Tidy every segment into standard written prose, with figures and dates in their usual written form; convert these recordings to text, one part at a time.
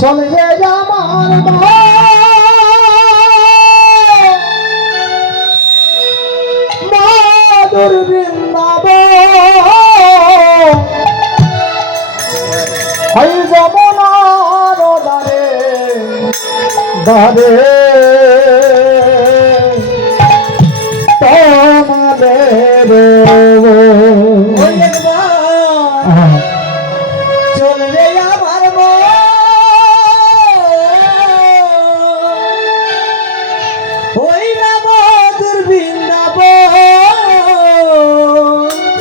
চলে আমার মাদুর বৃন্দাবন হই যমুনার দ্বারে দ্বারে তোমাদের চলবে আমার ওই না মধুর বৃন্দাবন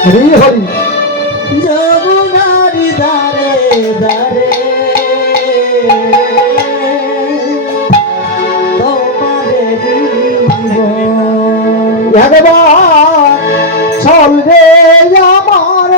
হরি হরি যমুনার দ্বারে দ্বারে চল রে আমার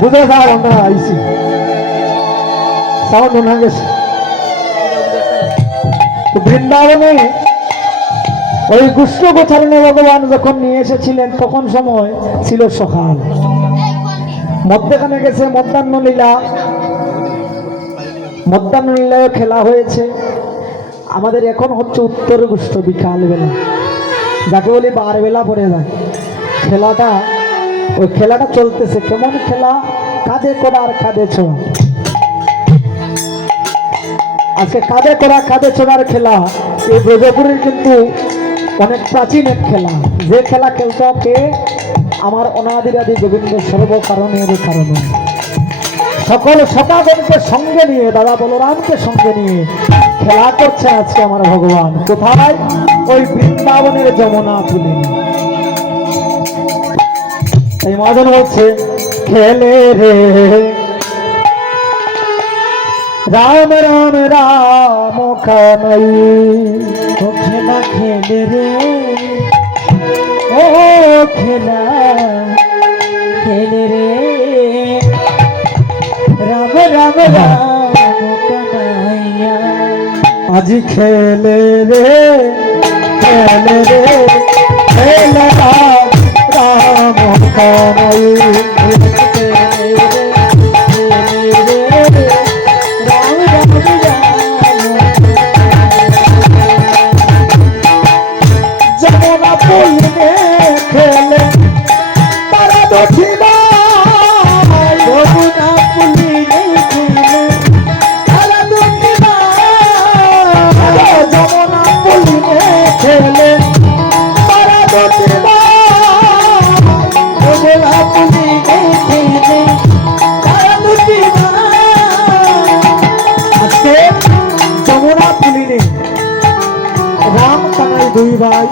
বুঝে যাও আমরা আইছি সাউন্ড শোনা গেছে। বৃন্দাবনে ওই কৃষ্ণ গোচারণে ভগবান যখন নিয়ে এসেছিলেন তখন সময় ছিল সকাল। মধ্যখানে গেছে মধ্যাহ্ন লীলা, মধ্যাহ্ন লীলায় খেলা হয়েছে। আমাদের এখন হচ্ছে উত্তর গুষ্ঠ বিকাল বেলা, যাকে বলি বার বেলা পড়ে যায় খেলাটা। ওই খেলাটা চলতেছে। কেমন খেলা? কাঁধে করা আর কাঁধে ছোঁয়া। আজকে কাঁধে করা কাঁধে ছোঁয়ার খেলা এই ব্রজপুরের কিন্তু অনেক প্রাচীন এক খেলা। যে খেলা খেলতে কে? আমার অনাদিরাদি গোবিন্দ সর্বকারণের কারণ। সকল সকাগণকে সঙ্গে নিয়ে, দাদা বলরামকে সঙ্গে নিয়ে খেলা করছে আজকে আমার ভগবান। কোথায়? ওই বৃন্দাবনের যমুনা তুলে। এই মাজন বলছে খেলে রে রাম রাম রাম কানাই, ও খেলা খেলে রে, ও খেলা খেলে রে রাম রাম রাম কানাইয়া। আজি খেলে রে খেলে রে খেলে রাম রাম কানাই, দুই ভাই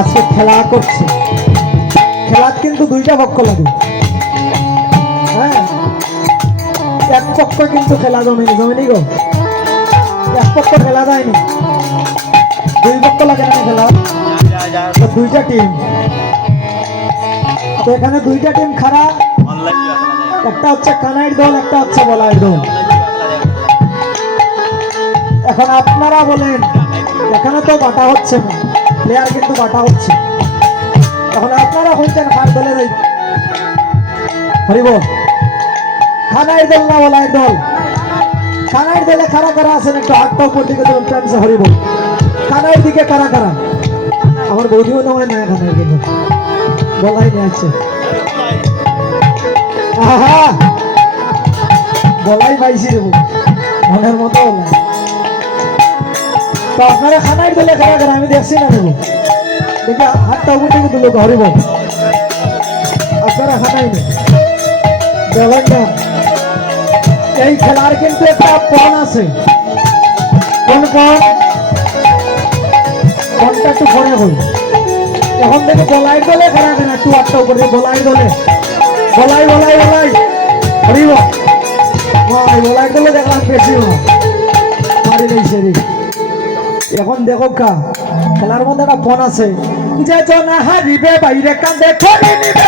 আজকে খেলা করছে। খেলার কিন্তু দুইটা পক্ষ লাগে। হ্যাঁ, এক পক্ষ কিন্তু খেলা জমেনি গো, এক পক্ষ খেলা যায়নি, দুই পক্ষ লাগে না খেলা। তো দুইটা টিম, তো এখানে দুইটা টিম খারাপ। একটা হচ্ছে কানাইয়ের দল, একটা হচ্ছে বলাইয়ের দল। এখন আপনারা বলেন, এখানে তো বাটা হচ্ছে না, প্লেয়ার কিন্তু বাটা হচ্ছে। এখন আপনারা বলছেন কার দলে যাই? হরিব, খানাইয়ের দল না বলাইয়ের দল? খানাইয়ের দলে কারা কারা আছেন একটু হাতটা উপর দিকে দেবেন ফ্রেন্ডস। হরিব, খানাইয়ের দিকে কারা কারা? আমার বৌদিও নয় না খানাইয়ের দিকে, বলাই নিয়ে আছে। আহা, বলাই পাইছি রে মনের মতো বলাই। তো আপনারা খানাইয়ের দলে কারা কারা? আমি দেখছি না দেবো, দেখি হাতটা উপর দিকে তুলো। হরিব, আপনারা খানাই নেই দেখেন না। এই খেলার কিন্তু একটা পণ আছে। কোন পণ? পণটা একটু পরে হই। এখন থেকে বলাইয়ের দলে কারা কারা? একটু হাতটা উপর দিয়ে। বলাইয়ের দলে, বলাই বলাই বলাই। হরিব, বলাইয়ের দলে দেখলাম বেশি মারি নেইছে রে। এখন দেখো কা খেলার মধ্যে একটা ফোন আছে যে জনা হারিবে বাইরে কান্দে করে নিবে,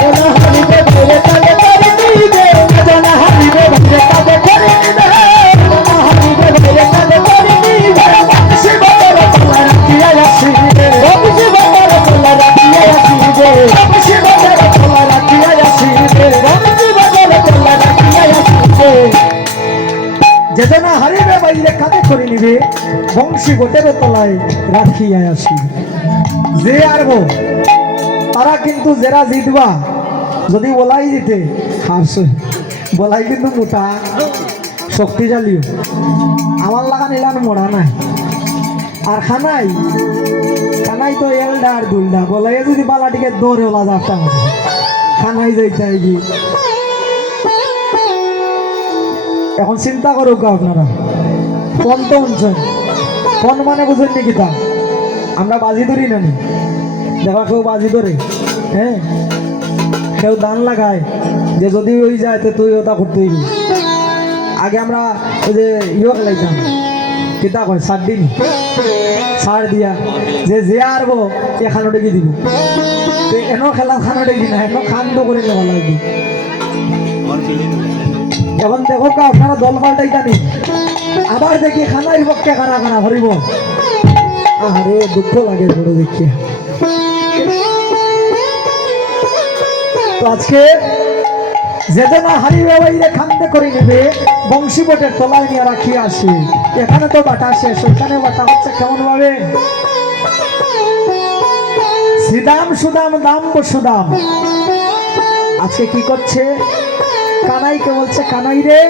জনা হারিবে বাইরে কান্দে করে নিবে, জনা হারিবে বাইরে কান্দে করে নিবে, জনা হারিবে বাইরে কান্দে করে নিবে। বংশী বদর তোলা রাখিয়া আসিবে, বংশী বদর তোলা রাখিয়া আসিবে, বংশী বদর তোলা রাখিয়া আসিবে, বংশী বদর তোলা রাখিয়া আসিবে। যে জনা হারিবে বাইরে কাঁদে করে নিবে, বংশী গোটের তলায় রাখিয়া আসি। যে আরবো তারা কিন্তু যারা জিতবা, যদি বলাই জিতে হারছে, বলাই কিন্তু মোটা শক্তিশালীও। আমার লাগা নিলাম মরা নাই। আর খানাই খানাই তো এলডা আর দুলডা, বলাই যদি বালাটিকে দৌড়ে ওলা যাবটা খানাই যাইতে কি। এখন চিন্তা করুক আপনারা, কোন তো অঞ্চল কোন মানে বুঝেন নাকি? তা আমরা বাজি ধরি না, দেখা কেউ বাজি ধরে, হ্যাঁ কেউ দান লাগায় যে যদি ওই যায় তো তুই ওটা করতে হইবি। আগে আমরা ওই যে ইয়ে খেলাইতাম, কিতা কয় সার দিন, সার দিয়া যে যে আরবো এখানো ডেকে দিব। এনো খেলা খানো ডেকি না, এনো খান্ড করে নেওয়া লাগবে। এখন দেখো কা আপনারা দল পাল্টাই জানি, আবার দেখি খানার পক্ষে কারা কারা। হরিব, আরে দুঃখ লাগে বড় দেখিয়া। তো আজকে যেতে না হারিবে বাইরে খান্দে করে নেবে বংশী বটের তলায় নিয়ে রাখি আসি। এখানে তো বাটা শেষ, ওখানে বাটা হচ্ছে কেমন ভাবে? শ্রীদাম সুদাম দাম বসুদাম আজকে কি করছে? কানাইকে বলছে, কানাই রে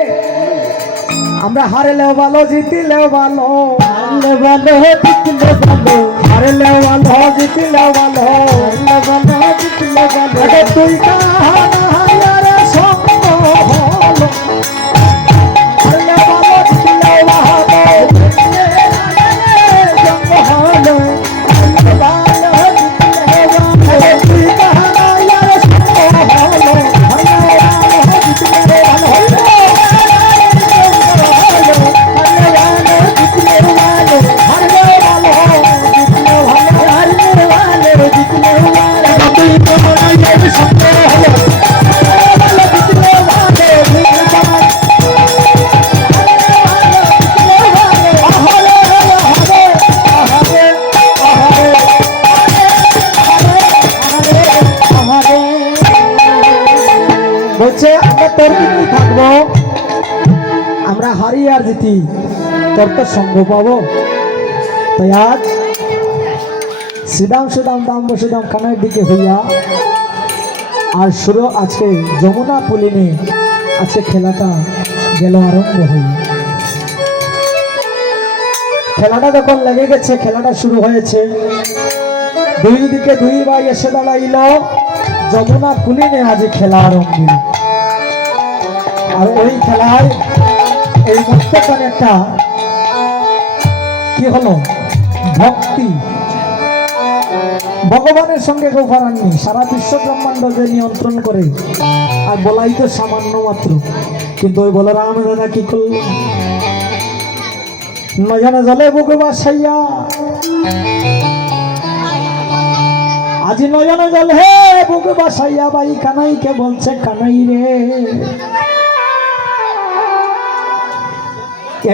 আমরা হারলেও ভালো জিতিলেও ভালো, হারলে ভালো জিতলে ভালো, হারলেও ভালো জিতিলেও ভালো, হারলে ভালো জিতলে ভালো, তুই কাহারে সঙ্গ হলো, হারলে ভালো জিতলেও ভালো, সঙ্গ হলো, হারলে ভালো জিতলেও ভালো, তুই কাহারে সঙ্গ হলো, হারলে ভালো জিতলেও ভালো। বলছে আমরা তোর দিকেই থাকবো, আমরা হারি আর জিতি তোর তো সঙ্গ পাবো। তাই আজ শ্রীদাম সুদাম দাম বসুদাম কানের দিকে হইয়া আর শুরু আজকে যমুনা পুলিনে আজকে খেলাটা গেল আরম্ভ হইয়া। খেলাটা যখন লেগে গেছে, খেলাটা শুরু হয়েছে, দুই দিকে দুই ভাই এসে দাঁড়াইল যমুনা পুলিনে আজ খেলা আরম্ভ। আর ওই খেলায় এই মধ্যখানে একটা কি হলো ভক্তি, ভগবানের সঙ্গে গোফারাননি সারা বিশ্ব ব্রহ্মাণ্ড যে নিয়ন্ত্রণ করে, আর বলাই তো সামান্য মাত্র, কিন্তু ওই বলরাম দাদা কি করল? নয়নে জলে বুক বাসাইয়া, আজি নয়নে জল হে বুক বাসাইয়া বাই কানাইকে বলছে, কানাই রে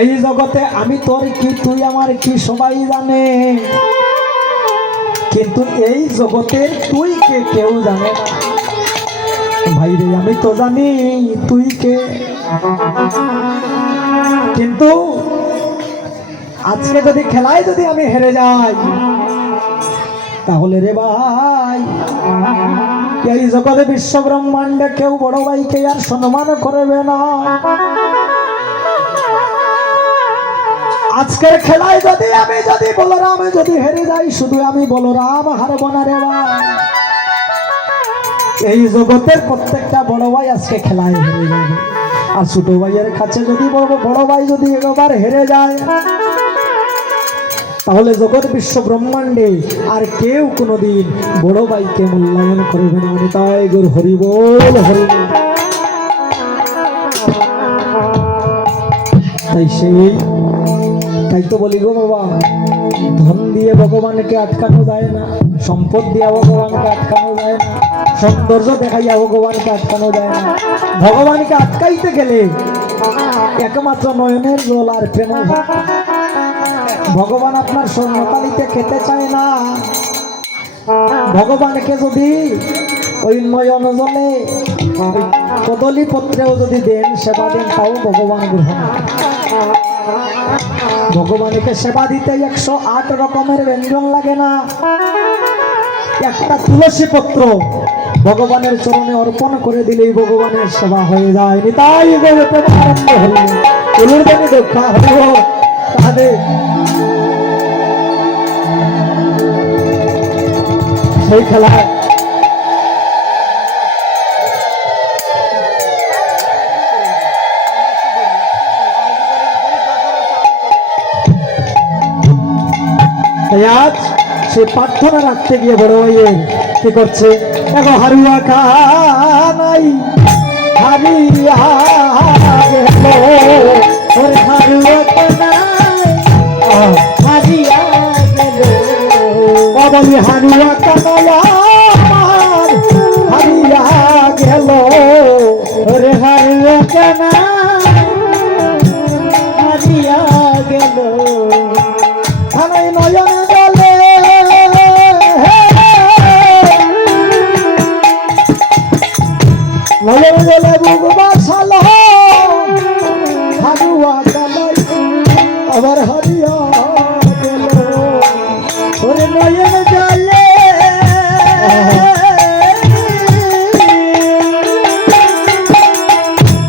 এই জগতে আমি তোর কি তুই আমার কি সবাই জানে, কিন্তু এই জগতে তুই কে কেউ জানে না। ভাই রে আমি তো জানি তুই কে, কিন্তু আজকে যদি খেলায় যদি আমি হেরে যাই, তাহলে রে ভাই এই জগতে বিশ্ব ব্রহ্মাণ্ডে কেউ বড় ভাইকে আর সম্মান করবে না। আজকের খেলায় যদি আমি যদি বলরাম যদি হেরে যাই, শুধু আমি বলরাম হারব না রে ভাই, এই জগতের প্রত্যেকটা বড় ভাই আজকে খেলায় হেরে যাবে। আর ছোট ভাইয়ের কাছে যদি বড় ভাই যদি একবার হেরে যায়, তাহলে জগৎ বিশ্ব ব্রহ্মাণ্ডে আর কেউ কোনোদিন বড় ভাইকে মূল্যায়ন করবে না। তাই গুরু হরি বল হরি বল। তাই তো বলি গো বাবা, ধন দিয়ে ভগবানকে আটকানো যায় না, সম্পদ দিয়ে ভগবানকে আটকানো যায় না, সৌন্দর্য দেখাইয়া ভগবানকে আটকানো যায় না। ভগবানকে আটকাইতে গেলে একমাত্র নয়নের জল আর প্রেম। ভগবান আপনার স্বর্ণতালিতে খেতে চায় না। ভগবানকে যদি ওই নয়ন জলে কদলী পত্রেও যদি দেন, সেবা দেন, তাও ভগবান গ্রহণ। ভগবানকে সেবা দিতে 108 রকমের ব্যঞ্জন লাগে না। একটা তুলসী পত্র ভগবানের চরণে অর্পণ করে দিলেই ভগবানের সেবা হয়ে যায়। তাই আরম্ভ হল উলুরদানি দক্ষা হল তাদের সেই খেলায় আজ সে প্রার্থনা রাখতে গিয়ে বড় ভাইয়ের কি করছে, দেখো হারুয়া কানাই হারিয়া গেল, ওর হারুয়া কানাই হারিয়া গেল, বাবালি হারুয়া কানাই আমার হারিয়া গেল, ওর হারুয়া কানাই হারিয়া গেল। খানাই নয়ন বলে বলে বুক বাসালো হারুয়া কালাই আবার হারিয়া গেল ওরে নয়ন জলে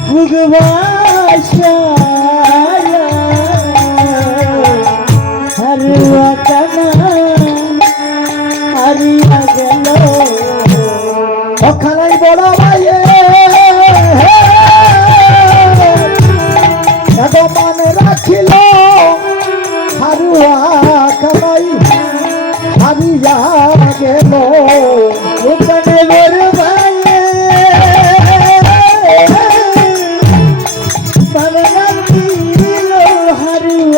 বুক বাসালো হারুয়া কালাই হারিয়া গেল ওখানাই বড় ভাইয়ে মনে রাখিল হারুয়া কালাই হারিয়া গেল ওখানে বড় ভাইয়ে মনে রাখিল হারুয়া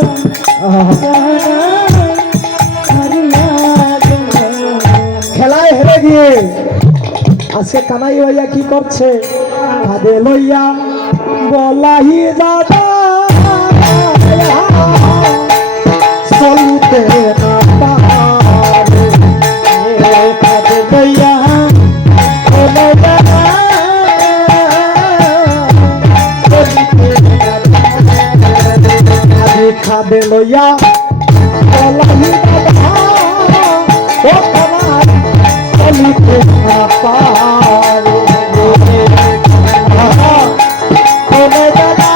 খেলায় হেরে গিয়ে আজকে কানাই ভাইয়া কি করছে কাঁধে লইয়া বলাই দাদা চলতে না পারে কাঁধে লইয়া বলাই দাদা কাঁধে লইয়া বলাই দাদা ও কানাই চলতে না পারে বলে দাদা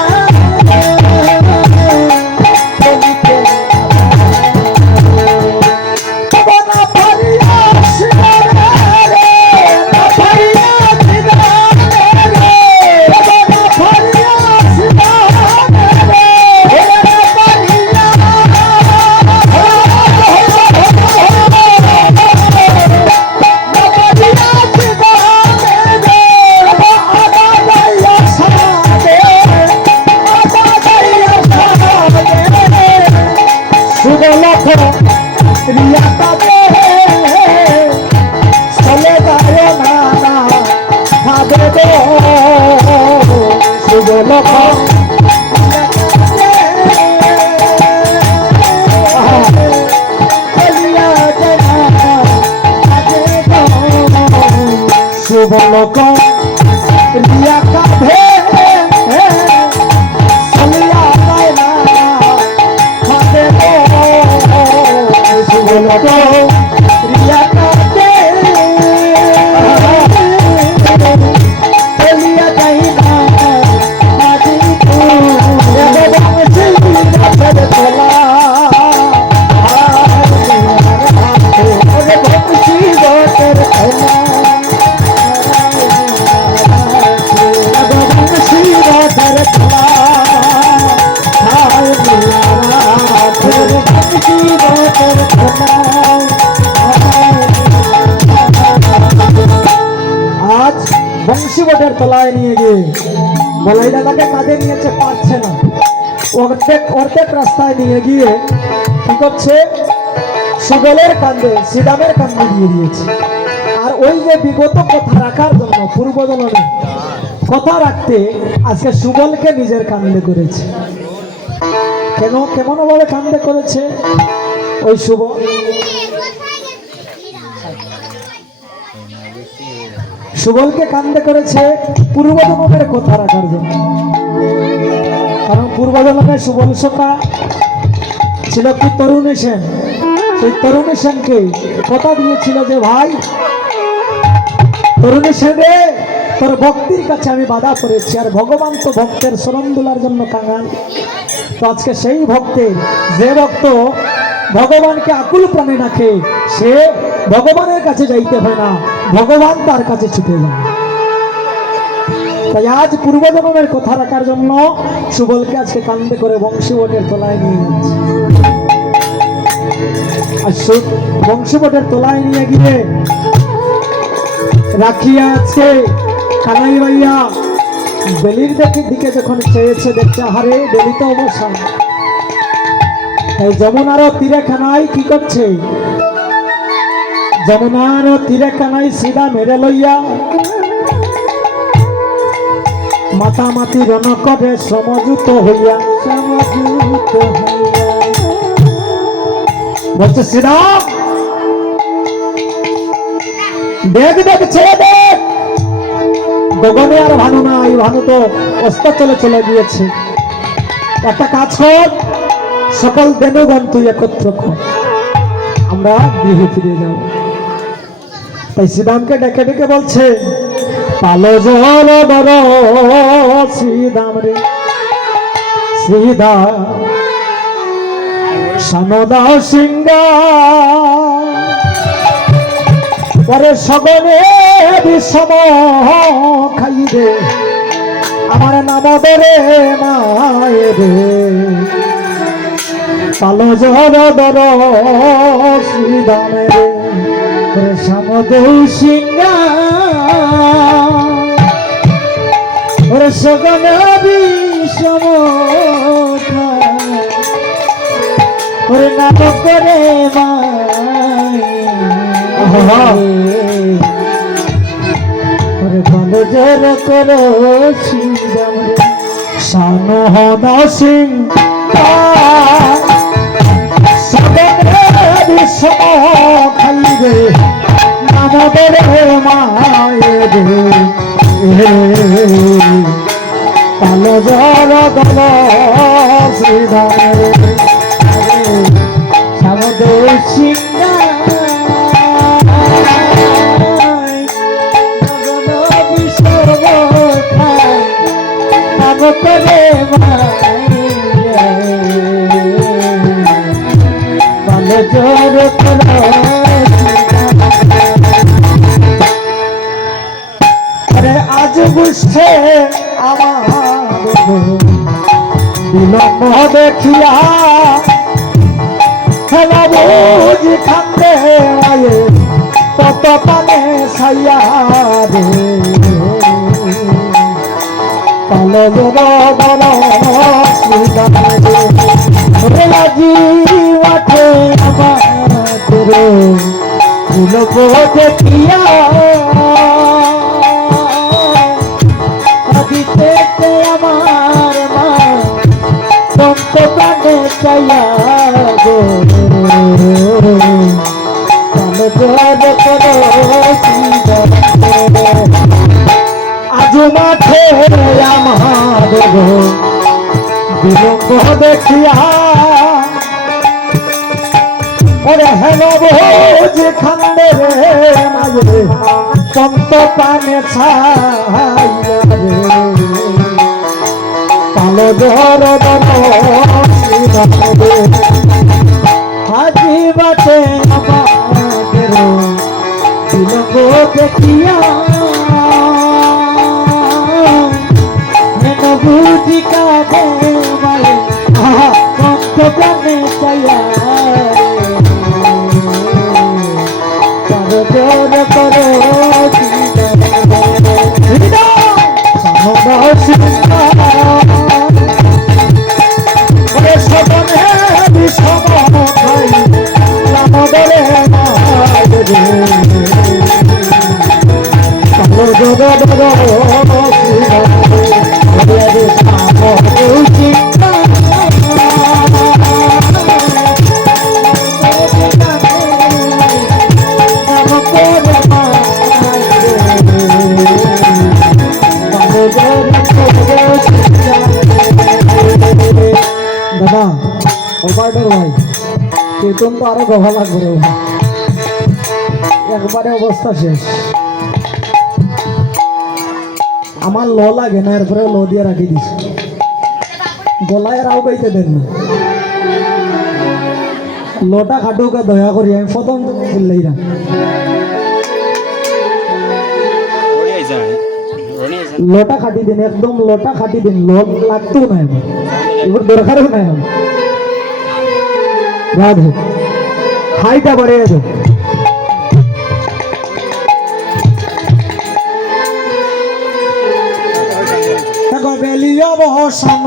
শুভলোক রিয়া কাঁধে চলিয়া যায় না কাঁধে শুভলোক রিয়া কাঁধে চলিয়া যায় না কাঁধে তোলা আজ বংশীবটের তলায় নিয়ে গিয়ে বলাই দাদাকে কাঁধে নিয়েছে পারছে না অর্ধেক রাস্তায় নিয়ে গিয়ে কি করছে সুবলের কান্দে শ্রীরামের কান্দে দিয়ে দিয়েছে আর ওই যে বিগত কথা রাখার জন্য পূর্বজন্মে কথা রাখতে আজকে সুবলকে নিজের কান্দে করেছে কেমন ভাবে কান্দে করেছে ওই সুবল সুবলকে কান্দে করেছে পূর্বজন্মের কথা রাখার জন্য কারণ পূর্বজন্মে সুবল সখা ছিল কি তরুণী সেন সেই তরুণী সেনকে কথা দিয়েছিল যে ভাই তরুণী সেন রে তোর ভক্তির কাছে আমি বাধা পড়েছি আর ভগবান তো ভক্তের শরণ দোলার জন্য কাঙাল তো আজকে সেই ভক্তের যে ভক্ত ভগবানকে আকুল প্রাণে রাখে সে ভগবানের কাছে যাইতে হয় না ভগবান তার কাছে ছুটে যায় তাই আজ পূর্বজন্মের কথা রাখার জন্য সুবলকে আজকে কান্দে করে বংশীবটের তলায় নিয়ে যাচ্ছে আর বংশীবটের তলায় নিয়ে গিয়ে রাখিয়া আজকে কানাই ভাইয়া বেলির দিকে যখন চেয়েছে দেখছে আরে বেলি তো অবসান তাই যমুনারও তীরে কানাই কি করছে যমুনারও তীরে কানাই সিধা মেরে লইয়া মাতামাতি রণ করে সমযুত হইয়া বলছে শ্রীরাম দেখ ছেড়ে দেখ গগনে আর ভানু নাই, ভানু তো অস্তাচলে চলে গিয়েছে। একটা কাজ কর, সকল দেনগণ তুই একত্র কর, আমরা গৃহে ফিরে যাব। তাই শ্রীরামকে ডেকে ডেকে বলছে, পালো জল বর শ্রীরাম রে শ্রীদাম সানদা সিংহা পরে সগনে বিষম খাইবে আমার নাম ধরে মায়ের পালো জল বর শ্রীরাম রে সানদা সিংহা ওরে সগনে বিষম ওরে নাটক করে ওরে ভালো জোর করো শ্রীরাম সানহদা সিং খাইবে নাম ধরে মায়ের ভালো জোর করো শ্রীরাম সামদে সিংহা করে ভালো জোর করে আজ বুঝছে আমার বিলম্ব দেখিয়া খেলা বুঝি খান্দে আয়ে তত পানে ছাইয়া রে পালো বল রাজি মাঠে আমাদের ফুলব দেখিয়া দিতে আমার মা দন্ত প্রাণে চাইয়া গো পালো জল করো আজ মাঠে আমাদের বিলম্ব দেখিয়া ওরে হেন ভোজ খান্দে রে মাঝে কন্ত পানে ছাইয়া রে পালো ধর আজি বাটে আমাদের বিলম্ব দেখিয়া বুঝি কাবে মায়ে কত প্রাণে চাইয়া জোর করো সবনে বিষম খাই নাম ধরে দাদা অপারেটর ভাই বেতন তো আরো গভা লাগবে রে ভাই, একবারে অবস্থা শেষ। আমার ল লাগে না, এরপরে ল দিয়ে রাখি দিছি, গলায় রাও গাইতে দেন না। লটা খাটুকা দয়া করি, আমি প্রথম বললেই না লটা খাটি দিন, একদম লটা খাটি দিন, লোক লাগতো না আমার, এবার দরকারও নাই আমার। রাধে হাইটা বাড়িয়ে দে বেলিও বসান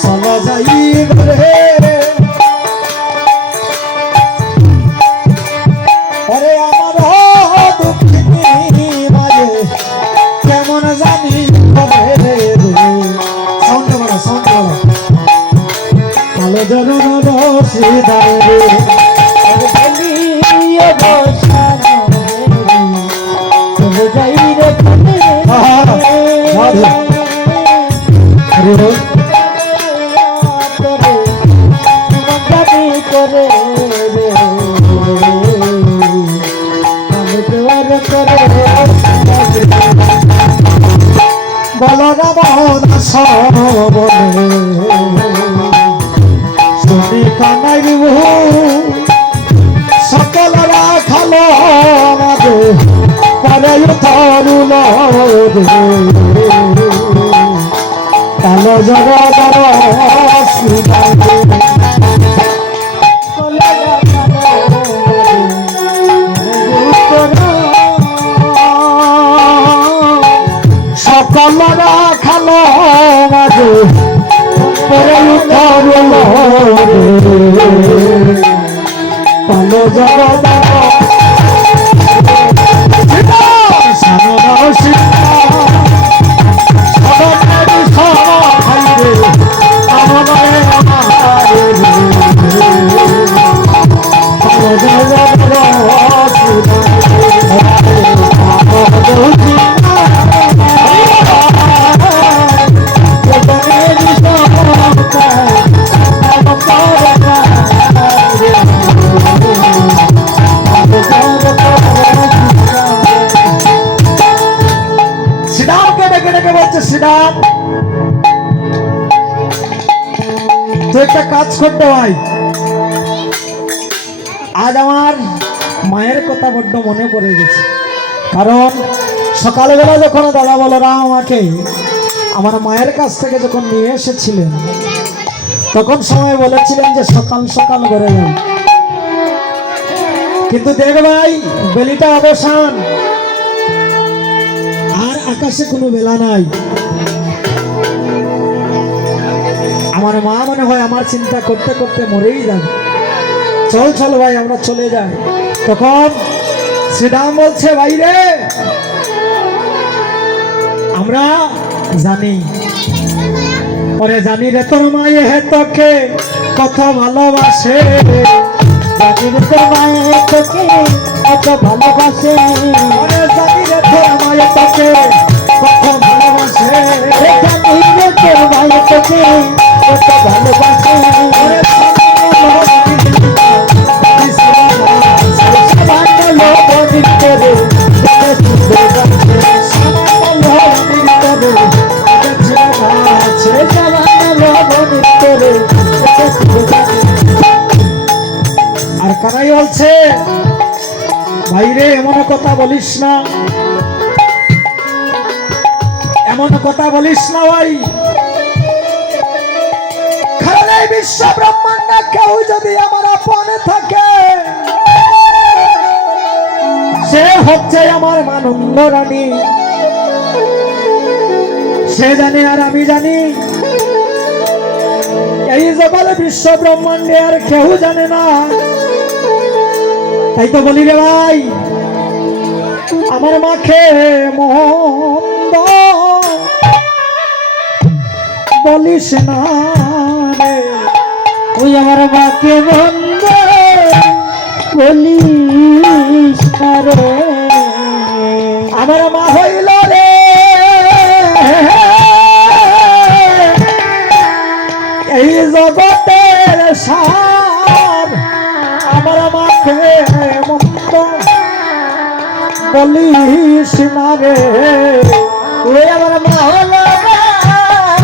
চলো যাই রে আরে আমার দুঃখিনী মাঝে কেমন জানি সাউন্ড বলো ভালো জরুর সিদারে বেলিও বসান বলরাম বলে শুনি কানাই সকলরা খালো মাঝে পরে তরুল কালো জগদর সকলরা খালো মাঝে পরে তরুল কালো জগদর তো একটা কাজ করতে হয়। আজ আমার মায়ের কথা বড্ড মনে পড়ে গেছে, কারণ সকালবেলা যখন দাদা বলরাম আমাকে আমার মায়ের কাছ থেকে যখন নিয়ে এসেছিলেন তখন সময় বলেছিলেন যে সকাল সকাল ঘরে যাই, কিন্তু দেখ ভাই বেলিটা অবসান, আর আকাশে কোনো বেলা নাই। আমার মা মনে হয় আমার চিন্তা করতে করতে মরেই যাবে, চল চল ভাই আমরা চলে যাই। তখন শ্রীরাম বলছে ভাই রে আমরা জানি, পরে জানি রে তোর মায়ে হে তোকে কত ভালোবাসে, জানি রে তোর মায়ে তোকে কত ভালোবাসে, পরে জানি রে তোর মায়ে তোকে কত ভালোবাসে, জানি রে তোর মায়ে তোকে কত ভালোবাসে, আর কানাই বলছে ভাইরে এমন কথা বলিস না, এমন কথা বলিস না ভাই, কারণ এই বিশ্ব ব্রহ্মাণ্ড কেউ যদি আমার আপনে থাকে সে হচ্ছে আমার মানন্দ রানী, সে জানে আর আমি জানি, এই জগৎ বিশ্ব ব্রহ্মাণ্ডে আর কেউ জানে না। তাই তো বলি রে ভাই আমার মাকে মন্দ বলিস না রে, ওই আমার মাকে মন্দ বলিস না রে, আমার মা হইল রে এই জগতের সার, আমার মাকে মন্দ বলিস না রে।